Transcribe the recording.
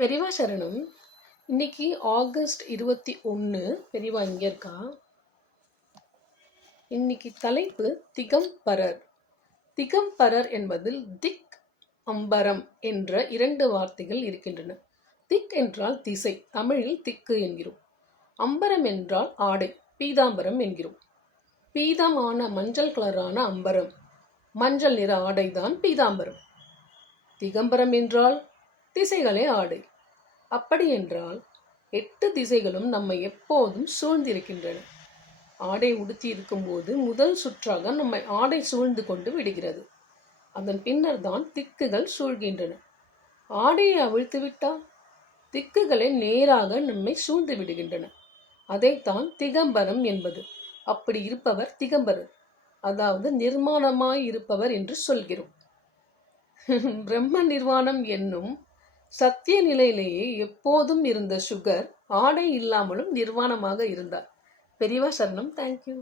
பெரியவா சரணம். இன்னைக்கு ஆகஸ்ட் இருபத்தி ஒன்று பெரியவா இங்கே இருக்கா? இன்னைக்கு தலைப்பு திகம்பரர். திகம்பரர் என்பதில் திக் அம்பரம் என்ற இரண்டு வார்த்தைகள் இருக்கின்றன. திக் என்றால் திசை தமிழில் திக்கு என்கிறோம். அம்பரம் என்றால் ஆடை பீதாம்பரம் என்கிறோம். பீதமான மஞ்சள் கலரான அம்பரம். மஞ்சள் நிற ஆடைதான் பீதாம்பரம். திகம்பரம் என்றால் திசைகளே ஆடை. அப்படி என்றால் எட்டு திசைகளும் நம்மை எப்போதும் சூழ்ந்திருக்கின்றன. ஆடை உடுத்தி இருக்கும்போது முதல் சுற்றாக நம்மை ஆடை சூழ்ந்து கொண்டு விடுகிறது. அதன் பின்னர் தான் திக்குகள் சூழ்கின்றன. ஆடையை அவிழ்த்து விட்டால் திக்குகளை நேராக நம்மை சூழ்ந்து விடுகின்றன. அதைத்தான் திகம்பரம் என்பது. அப்படி இருப்பவர் திகம்பரர். அதாவது நிர்மாணமாய் இருப்பவர் என்று சொல்கிறோம். பிரம்ம நிர்வாணம் என்னும் சத்திய நிலையிலேயே எப்போதும் இருந்த சுகர் ஆடை இல்லாமலும் நிர்வாணமாக இருந்தார். பெரியவா சரணம். தேங்க்யூ